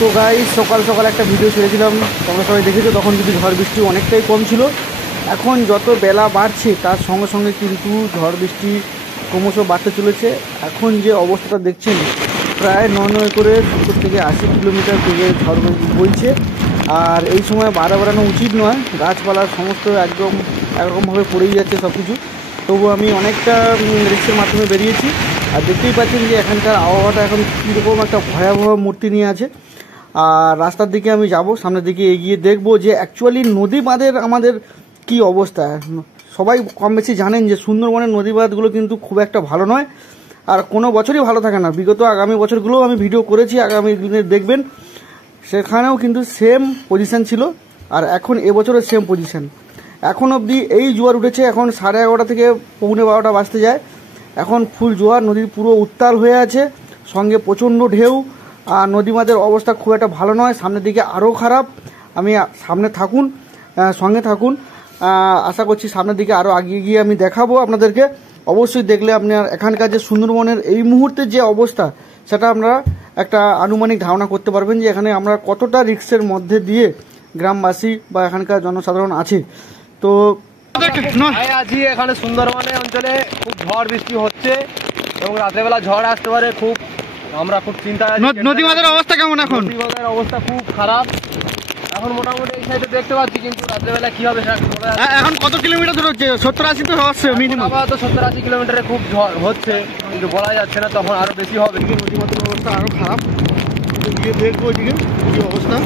তো গাইস সকাল সকাল একটা ভিডিও ছেড়েছিলাম, তোমরা সবাই দেখেছো। তখন কিন্তু ঝড় বৃষ্টি অনেকটাই কম ছিল। এখন যত বেলা বাড়ছে তার সঙ্গে সঙ্গে কিন্তু ঝড় বৃষ্টি ক্রমশ বাড়তে চলেছে। এখন যে অবস্থাটা দেখছেন, প্রায় 9 করে 70 থেকে 80 কিলোমিটার থেকে ঝড় বইছে। আর এই সময় বাড়ানো উচিত নয়, গাছপালা সমস্ত একরকমভাবে পড়েই যাচ্ছে সব কিছু। তবু আমি অনেকটা রিক্সের মাধ্যমে বেরিয়েছি। আর দেখতেই পাচ্ছেন যে এখানকার আবহাওয়াটা এখন কীরকম একটা ভয়াবহ মূর্তি নিয়ে আছে। আর রাস্তার দিকে আমি যাব, সামনের দিকে এগিয়ে দেখব যে অ্যাকচুয়ালি নদী বাঁধের আমাদের কি অবস্থা। সবাই কম বেশি জানেন যে সুন্দরবনের নদী বাঁধগুলো কিন্তু খুব একটা ভালো নয়, আর কোনো বছরই ভালো থাকে না। বিগত আগামী বছরগুলোও আমি ভিডিও করেছি, আগামী দিনে দেখবেন সেখানেও কিন্তু সেম পজিশান ছিল। আর এখন এবছরের সেম পজিশান। এখন অবধি এই জোয়ার উঠেছে, এখন 11:30 থেকে 11:45 বাজতে যায়। এখন ফুল জোয়ার, নদীর পুরো উত্তাল হয়ে আছে, সঙ্গে প্রচণ্ড ঢেউ। আর নদী বাঁধের অবস্থা খুব একটা ভালো নয়, সামনের দিকে আরও খারাপ। আমি সঙ্গে থাকুন। আশা করছি সামনের দিকে আরও এগিয়ে গিয়ে আমি দেখাবো আপনাদেরকে। অবশ্যই দেখলে আপনার এখানকার যে সুন্দরবনের এই মুহূর্তে যে অবস্থা, সেটা আপনারা একটা আনুমানিক ধারণা করতে পারবেন যে এখানে আমরা কতটা রিস্কের মধ্যে দিয়ে গ্রামবাসী বা এখানকার জনসাধারণ আছে। তো আছি এখানে সুন্দরবনে অঞ্চলে খুব ঝড় বৃষ্টি হচ্ছে এবং রাত্রেবেলা ঝড় আসতে পারে। আমরা খুব চিন্তায় আছি। নদী বাঁধের অবস্থা কেমন? এখন নদী বাঁধের অবস্থা খুব খারাপ। এখন মোটামুটি এই সাইডে দেখতে পাচ্ছি, কিন্তু রাত্রেবেলা কি হবে এখন কত কিলোমিটার দূর হচ্ছে? 70-80 তো হচ্ছে মিনিমাম। তো 70-80 কিলোমিটারে খুব ঝড় হচ্ছে, কিন্তু বলা যাচ্ছে না, তখন আরো বেশি হবে। নদী বাঁধের অবস্থা আরও খারাপ। গিয়ে দেখবো ওইদিকে কি অবস্থা।